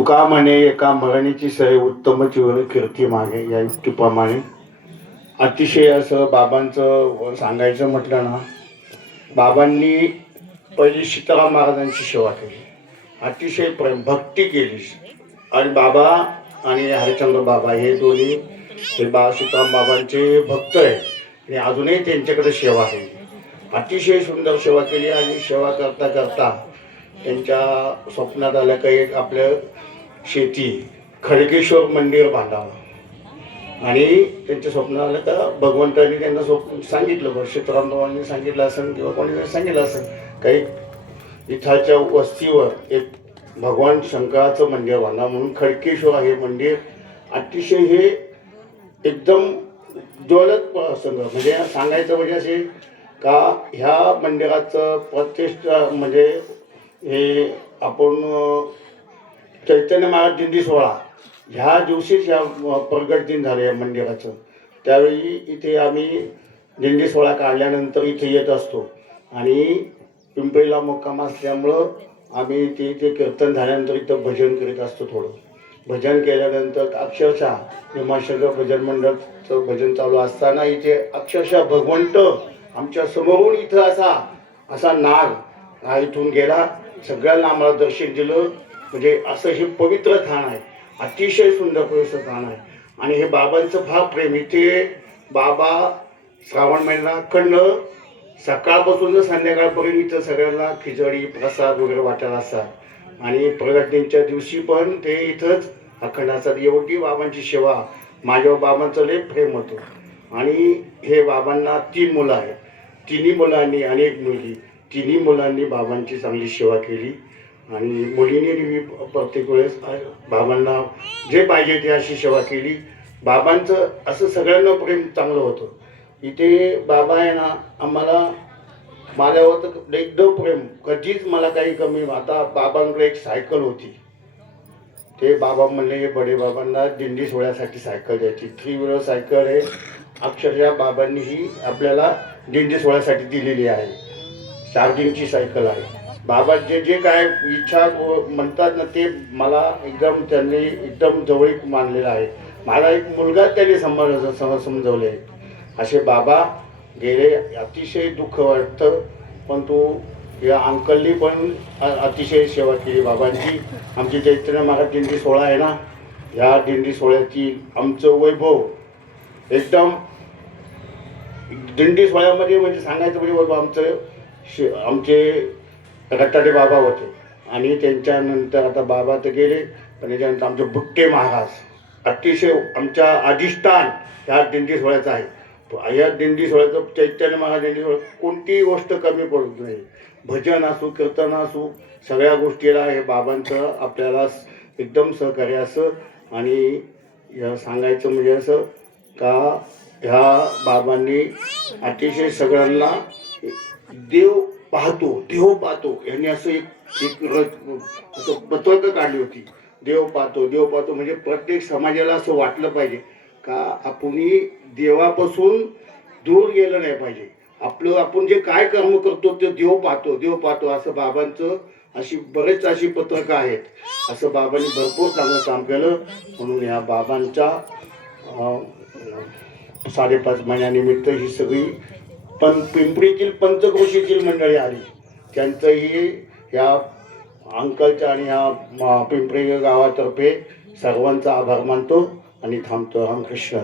तुका म्हणे एका मरणीची सय उत्तम जीवन कीर्ती मागे या युक्तीप्रमाणे अतिशय असं बाबांचं सांगायचं म्हटलं ना, बाबांनी पहिली सीताराम महाराजांची सेवा केली, अतिशय प्रेम भक्ती केली. आणि बाबा आणि हरिश्चंद्र बाबा हे दोन्ही हे सीताराम बाबांचे भक्त आहेत आणि अजूनही त्यांच्याकडे सेवा आहे. अतिशय सुंदर सेवा केली आणि सेवा करता करता त्यांच्या स्वप्नात आलं का एक आपल्या शेती खडकेश्वर मंदिर बांधावं. आणि त्यांच्या स्वप्नात आलं का भगवंतांनी त्यांना स्वप्न सांगितलं, सीतारामबाबांनी सांगितलं असेल किंवा कोणी सांगितलं असेल काही इथाच्या वस्तीवर एक भगवान शंकराचं मंदिर बांधा म्हणून. खडकेश्वर हे मंदिर अतिशय हे एकदम ज्वलत प्रसंग म्हणजे सांगायचं म्हणजे असे का ह्या मंदिराचं प्रतिष्ठा म्हणजे हे आपण चैतन्य महाराज दिंडी सोहळा ह्या दिवशीच ह्या प्रगट दिन झालं या मंदिराचं. त्यावेळी इथे आम्ही दिंडी सोहळा काढल्यानंतर इथे येत असतो आणि पिंपळीला मुक्काम असल्यामुळं आम्ही ते कीर्तन झाल्यानंतर इथं भजन करीत असतो. थोडं भजन केल्यानंतर अक्षरशः भीमाशंकर भजन मंडळचं भजन चालू असताना इथे अक्षरशः भगवंत आमच्या समोरून इथं असा नाग इथून गेला, सगळ्यांना आम्हाला दर्शन दिलं. म्हणजे असं हे पवित्र स्थान आहे, अतिशय सुंदर पवित्र स्थान आहे. आणि हे बाबांचं फार प्रेम. इथे बाबा श्रावण महिना अखंड सकाळपासून संध्याकाळपर्यंत इथं सगळ्यांना खिचडी प्रसाद वगैरे वाटायला असतात. आणि प्रगतीच्या दिवशी पण ते इथंच अखंड असतात. एवढी बाबांची सेवा, माझ्या बाबांचं लय प्रेम होतं. आणि हे बाबांना 3 मुलं आहेत, तिन्ही मुलांनी आणि एक मुलगी, तिन्ही मुलांनी बाबांची चांगली सेवा केली. आणि मुलीने मी प्रत्येक वेळेस बाबांना जे पाहिजे ते अशी सेवा केली. बाबांचं असं सगळ्यांना प्रेम चांगलं होतं. इथे बाबा आहे ना, आम्हाला माझ्यावर तर एकदम प्रेम, कधीच मला काही कमी. आता बाबांकडे एक सायकल होती, ते बाबा म्हणले बडे बाबांना दिंडी सोहळ्यासाठी सायकल द्यायची. 3 व्हीलर सायकल आहे, अक्षरशः बाबांनी ही आपल्याला दिंडी सोहळ्यासाठी दिलेली आहे. चार्जिंगची सायकल आहे. बाबा जे जे काय इच्छा म्हणतात ना ते मला एकदम त्यांनी एकदम जवळीक मानलेलं आहे. माझा एक मुलगा त्यांनी समजवले आहे. असे बाबा गेले, अतिशय दुःख वाटतं. पण तो या अंकलनी पण अतिशय सेवा केली बाबांची. आमची चैतन्य महाराज दिंडी सोहळा आहे ना, ह्या दिंडी सोहळ्याची आमचं वैभव एकदम दिंडी सोहळ्यामध्ये म्हणजे सांगायचं म्हणजे वैभव आमचे रट्टाटे बाबा होते. आणि त्यांच्यानंतर आता बाबा तर गेले, पण त्याच्यानंतर आमचे बुट्टे महाराज अतिशय आमच्या अधिष्ठान ह्या दिंडी सोहळ्याचं आहे. या दिंडी सोहळ्याचं चैतन्य महाराज दिंडी सोहळ्यात कोणतीही गोष्ट कमी पडत नाही. भजन असो कीर्तन असो सगळ्या गोष्टीला हे बाबांचं आपल्याला एकदम सहकार्य असं. आणि सांगायचं म्हणजे असं का ह्या बाबांनी अतिशय सगळ्यांना देव पाहतो यांनी असं एक असं पत्रक काढली होती. देव पाहतो म्हणजे प्रत्येक समाजाला असं वाटलं पाहिजे का आपण देवापासून दूर गेलं नाही पाहिजे. आपण जे काय कर्म करतो ते देव पाहतो असं बाबांचं बरेच अशी पत्रकं आहेत. असं बाबांनी भरपूर चांगलं काम केलं. म्हणून या बाबांच्या 5.5 महिन्यानिमित्त ही सगळी पण पिंपरीतील पंचक्रोशीतील मंडळी आली, त्यांचंही ह्या अंकलच्या आणि ह्या पिंपरी गावातर्फे सर्वांचा आभार मानतो आणि थांबतो. रामकृष्ण.